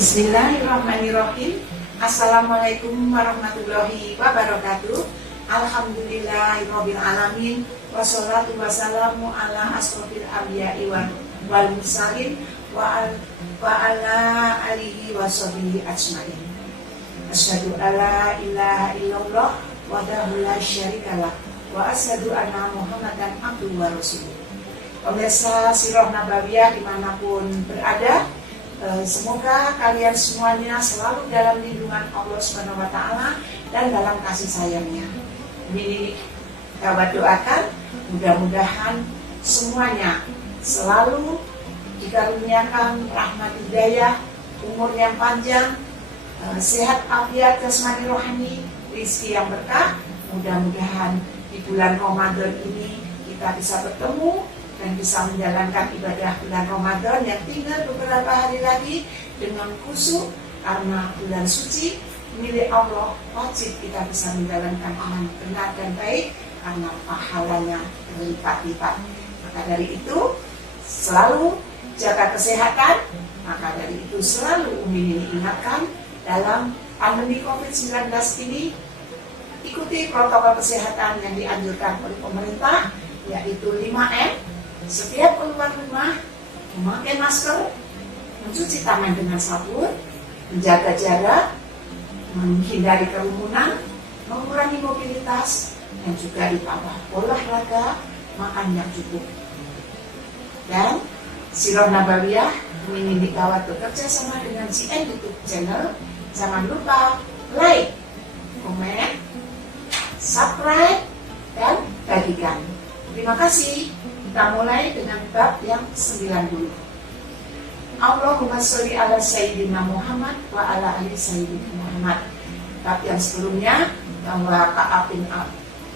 Bismillahirrahmanirrahim. Assalamualaikum warahmatullahi wabarakatuh. Alhamdulillahirabbil alamin. Wassalatu wassalamu ala asrofil anbiya'i wal mursalin wa ala alihi washabihi ajmain. Asyhadu alla ilaha illallah wahdahu la syarikalah wa asyhadu anna Muhammadan abduhu wa rasuluh. Pemirsa Sirah Nabawiyah dimanapun berada, semoga kalian semuanya selalu dalam lindungan Allah Subhanahu wa Ta'ala dan dalam kasih sayangnya. Ini kita doakan, mudah-mudahan semuanya selalu dikaruniakan rahmat hidayah, umur yang panjang, sehat afiat jasmani rohani, rezeki yang berkah. Mudah-mudahan di bulan Ramadan ini kita bisa bertemu dan bisa menjalankan ibadah bulan Ramadan yang tinggal beberapa hari lagi dengan khusyuk, karena bulan suci milik Allah, wajib kita bisa menjalankan dengan benar dan baik karena pahalanya berlipat-lipat. Maka dari itu selalu jaga kesehatan. Maka dari itu selalu Umi ingatkan, dalam pandemi COVID-19 ini ikuti protokol kesehatan yang dianjurkan oleh pemerintah, yaitu 5M. Setiap keluar rumah, memakai masker, mencuci tangan dengan sabun, menjaga jarak, menghindari kerumunan, mengurangi mobilitas, dan juga ditambah olahraga, makan yang cukup. Dan Sirah Nabawiyah ingin dikawat bekerja sama dengan CN YouTube channel. Jangan lupa like, komen, subscribe, dan bagikan. Terima kasih. Kita mulai dengan bab yang 90. Allahumma sholli ala Sayyidina Muhammad wa ala ali Sayyidina Muhammad. Bab yang sebelumnya bahwa Ka'ab bin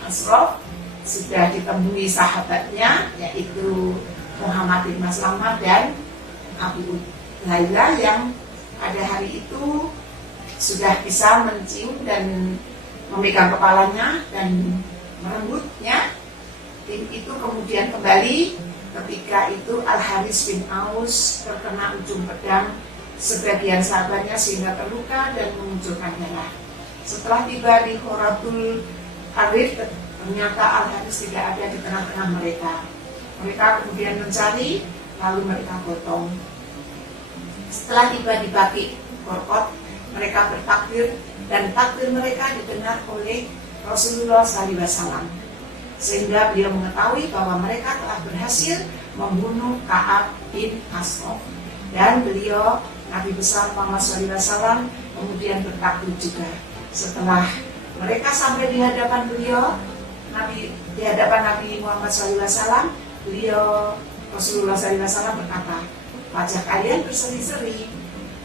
Ashraf sudah ditemui sahabatnya, yaitu Muhammad bin Maslamah dan Abu Laila, yang pada hari itu sudah bisa mencium dan memegang kepalanya dan merenggutnya. Tim itu kemudian kembali. Ketika itu Al-Haris bin Aus terkena ujung pedang sebagian sahabatnya sehingga terluka dan memunculkan darah. Setelah tiba di Khoratul Arif, ternyata Al-Haris tidak ada di tengah-tengah mereka. Mereka kemudian mencari, lalu mereka potong. Setelah tiba di Baqi Qorqod, mereka bertakbir, dan takbir mereka didengar oleh Rasulullah SAW. Sehingga beliau mengetahui bahwa mereka telah berhasil membunuh Ka'ab bin Ashraf. Dan beliau, Nabi besar Muhammad SAW, kemudian bertakbir juga. Setelah mereka sampai di hadapan beliau, di hadapan Nabi Muhammad SAW, beliau, Rasulullah SAW berkata, wajah kalian berseri-seri,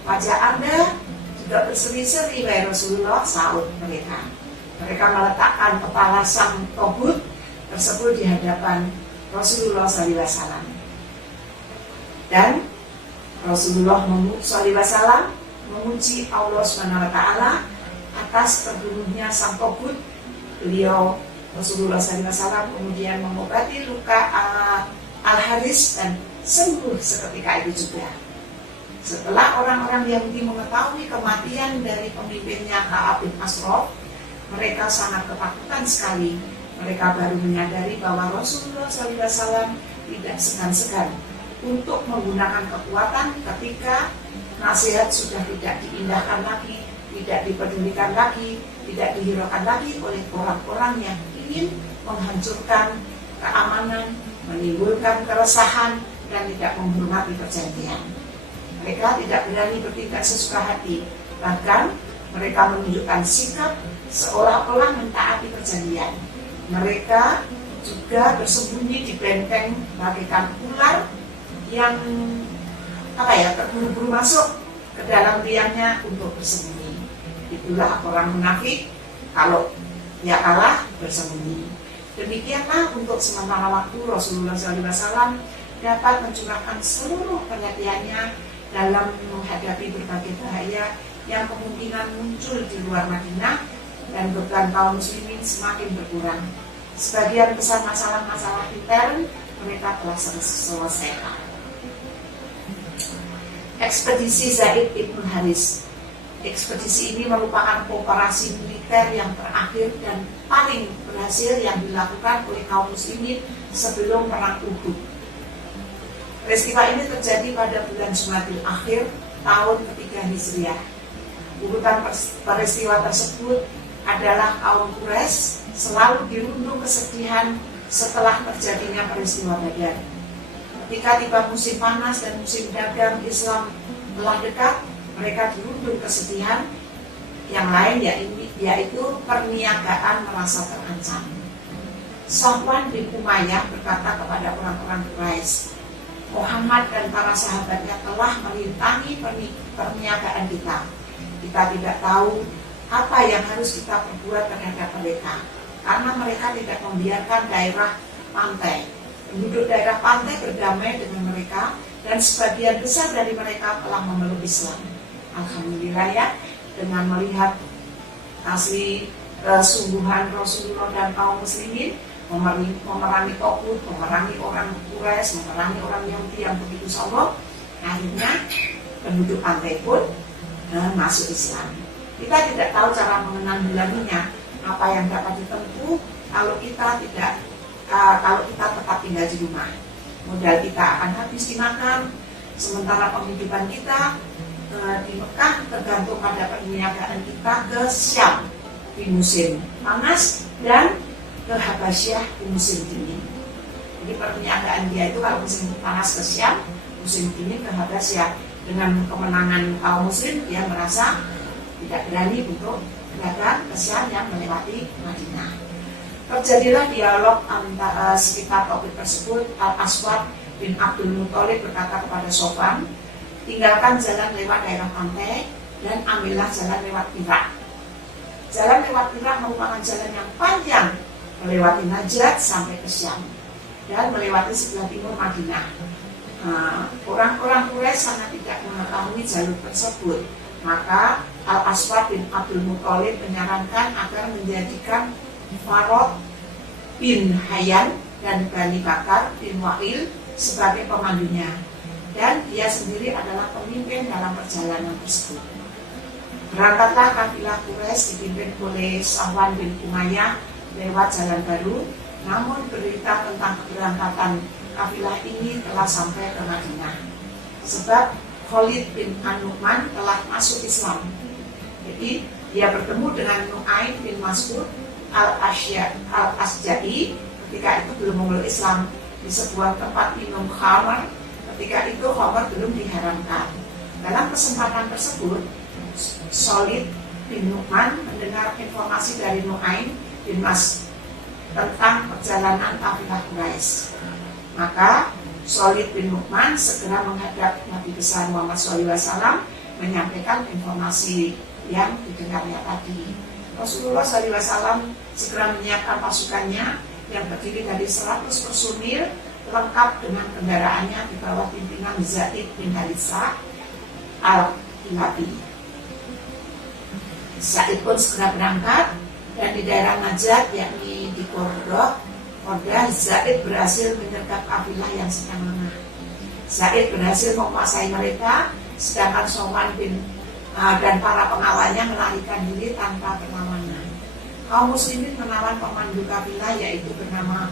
wajah Anda juga berseri-seri, wahai Rasulullah, sahut mereka. Mereka meletakkan kepala sang tobut tersebut di hadapan Rasulullah SAW. Dan Rasulullah SAW memuji Allah SWT atas terbunuhnya sang tobut. Beliau, Rasulullah SAW, kemudian mengobati luka Al-Haris dan sembuh seketika itu juga. Setelah orang-orang Yahudi mengetahui kematian dari pemimpinnya Ka'ab bin Ashraf, mereka sangat ketakutan sekali. Mereka baru menyadari bahwa Rasulullah SAW tidak segan-segan untuk menggunakan kekuatan ketika nasihat sudah tidak diindahkan lagi, tidak dipedulikan lagi, tidak dihiraukan lagi oleh orang-orang yang ingin menghancurkan keamanan, menimbulkan keresahan, dan tidak menghormati perjanjian. Mereka tidak berani bertindak sesuka hati, bahkan mereka menunjukkan sikap seolah-olah mentaati perjanjian. Mereka juga bersembunyi di benteng bagaikan ular yang terburu-buru masuk ke dalam liangnya untuk bersembunyi. Itulah orang munafik, kalau dia kalah bersembunyi. Demikianlah untuk sementara waktu Rasulullah SAW dapat mencurahkan seluruh perhatiannya dalam menghadapi berbagai bahaya yang kemungkinan muncul di luar Madinah, dan beban kaum muslimin semakin berkurang. Sebagian besar masalah-masalah intern mereka telah selesaikan. Ekspedisi Zaid ibn Haris. Ekspedisi ini merupakan operasi militer yang terakhir dan paling berhasil yang dilakukan oleh kaum muslimin sebelum perang Uhud. Peristiwa ini terjadi pada bulan Jumadil Akhir tahun ketiga Hijriah. Urutan peristiwa tersebut adalah kaum Quraisy selalu dirundung kesedihan setelah terjadinya peristiwa Badar. Ketika tiba musim panas dan musim dagang Islam telah dekat, mereka dirundung kesedihan yang lain, yaitu perniagaan merasa terancam. Safwan bin Umayyah berkata kepada orang-orang Quraisy, Muhammad dan para sahabatnya telah merintangi perniagaan kita. Kita tidak tahu apa yang harus kita perbuat terhadap mereka, karena mereka tidak membiarkan daerah pantai. Penduduk daerah pantai berdamai dengan mereka, dan sebagian besar dari mereka telah memeluk Islam. Alhamdulillah ya, dengan melihat asli sungguhan Rasulullah dan kaum muslimin memerangi Uhud, memerangi orang Quraisy, memerangi orang Yahudi yang begitu sombong, akhirnya penduduk pantai pun masuk Islam. Kita tidak tahu cara menanggulanginya, apa yang dapat ditempuh kalau kita tetap tinggal di rumah. Modal kita akan habis dimakan, sementara penghidupan kita di Mekah tergantung pada perniagaan kita ke Syam di musim panas dan ke Habasyah di musim dingin. Jadi perniagaan dia itu kalau musim panas ke Syam, musim dingin ke Habasyah. Dengan kemenangan kaum muslim, dia merasa tidak berani untuk dagang ke Syam yang melewati Madinah. Terjadilah dialog antara sekitar topik tersebut. Al-Aswad bin Abdul Muthalib berkata kepada Safwan, tinggalkan jalan lewat daerah pantai dan ambillah jalan lewat Irak. Jalan lewat Irak merupakan jalan yang panjang, melewati Najd sampai ke Syam dan melewati sebelah timur Madinah. Orang-orang Quraisy sangat tidak mengetahui jalur tersebut, maka Al-Aswad bin Abdul Muthalib menyarankan agar menjadikan Farod bin Hayyan dan Bani Bakar bin Wa'il sebagai pemandunya, dan dia sendiri adalah pemimpin dalam perjalanan tersebut. Berangkatlah kafilah Quraisy dipimpin oleh Safwan bin Umayyah lewat jalan baru, namun berita tentang keberangkatan kafilah ini telah sampai ke Madinah, sebab Khalid bin An-Nu'man telah masuk Islam. Jadi dia bertemu dengan Nu'aim bin Mas'ud Al-Asja'i ketika itu belum memeluk Islam di sebuah tempat minum khamar. Ketika itu khamar belum diharamkan. Dalam kesempatan tersebut, Khalid bin Nu'man mendengar informasi dari Nu'aim bin Mas'ud tentang perjalanan kafilah Quraisy. Maka Khalid bin Nu'man segera menghadap Nabi besar Muhammad SAW menyampaikan informasi yang didengarnya tadi. Rasulullah SAW segera menyiapkan pasukannya yang terdiri dari 100 personil lengkap dengan kendaraannya di bawah pimpinan Zaid bin Haritsah Al-Kilabi. Zaid pun segera berangkat, dan di daerah Najd, yakni di Kordoh, Zaid berhasil menyergap kafilah yang sedang lengah. Zaid berhasil menguasai mereka, sedangkan Safwan bin dan para pengawalnya melarikan diri tanpa perlawanan. Kaum muslimin menawan pemandu kafilah, yaitu bernama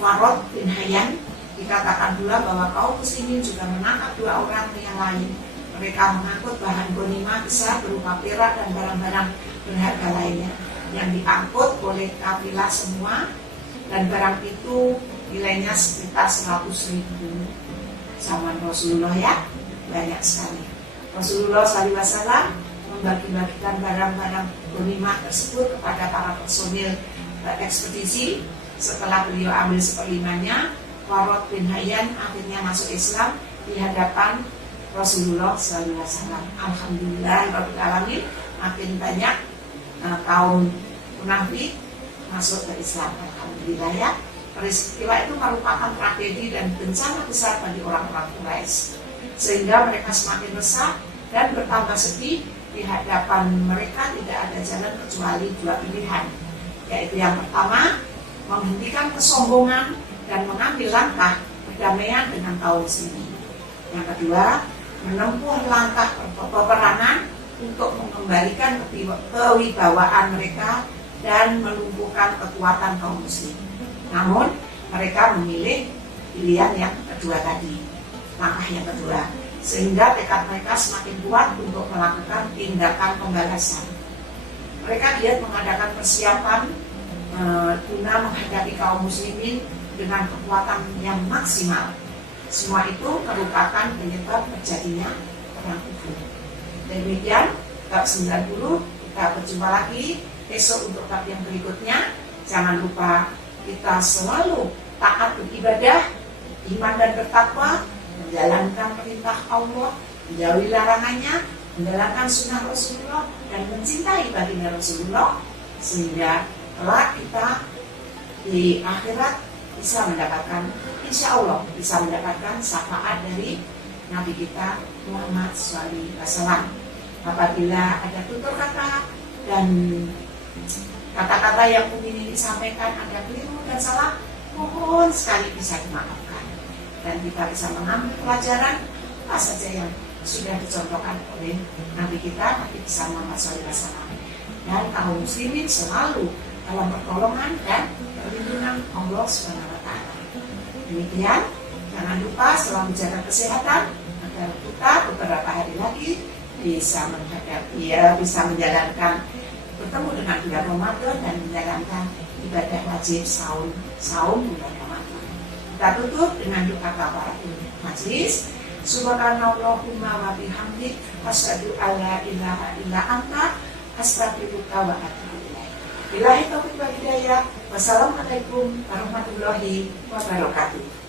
Farod bin Hayyan. Dikatakan pula bahwa kaum muslimin juga menangkap 2 orang yang lain. Mereka mengangkut bahan ghanimah besar berupa perak dan barang-barang berharga lainnya yang diangkut oleh kafilah semua, dan barang itu nilainya sekitar 100.000 zaman Rasulullah ya, banyak sekali. Rasulullah SAW membagi-bagikan barang-barang ghanimah tersebut kepada para personil ekspedisi. Setelah beliau ambil seperlimanya, Farod bin Hayyan akhirnya masuk Islam di hadapan Rasulullah SAW. Alhamdulillahirrahmanirrahim, makin banyak kaum munafik masuk ke Islam. Alhamdulillah ya. Peristiwa itu merupakan tragedi dan bencana besar bagi orang-orang Quraisy, sehingga mereka semakin resah dan bertambah sedih. Di hadapan mereka tidak ada jalan kecuali 2 pilihan, yaitu yang pertama, menghentikan kesombongan dan mengambil langkah perdamaian dengan kaum muslimin. Yang kedua, menempuh langkah peperangan untuk mengembalikan kewibawaan mereka dan melumpuhkan kekuatan kaum muslim. Namun mereka memilih pilihan yang kedua tadi, langkah yang kedua, sehingga tekad mereka semakin kuat untuk melakukan tindakan pembalasan. Mereka giat mengadakan persiapan guna menghadapi kaum muslimin dengan kekuatan yang maksimal. Semua itu merupakan penyebab terjadinya perang Uhud. Demikian bab 90, kita berjumpa lagi besok untuk bab yang berikutnya. Jangan lupa kita selalu taat beribadah, iman dan bertakwa, menjalankan perintah Allah, menjauhi larangannya, menjalankan sunnah Rasulullah, dan mencintai baginda Rasulullah, sehingga kelak kita di akhirat bisa mendapatkan, insya Allah bisa mendapatkan syafaat dari Nabi kita Muhammad SAW. Apabila ada tutur kata dan kata-kata yang mungkin ini disampaikan ada keliru dan salah, mohon sekali bisa dimaafkan dan kita bisa mengambil pelajaran apa saja yang sudah dicontohkan oleh Nabi kita, Nabi kita Muhammad SAW. Dan kaum muslimin selalu dalam pertolongan dan perlindungan Allah SWT. Demikian, jangan lupa selalu menjaga kesehatan agar kita beberapa hari lagi bisa menjalankan bertemu dengan bulan Ramadan dan menjalankan ibadah wajib saum bulan Ramadan. Kita tutup dengan doa kafaratul majlis. Subhanallahumma wa bihamdik asyhadu alla ilaha illa anta astaghfiruka wa atubu ilaik. Billahi taufiq wal hidayah. Wassalamualaikum warahmatullahi wabarakatuh.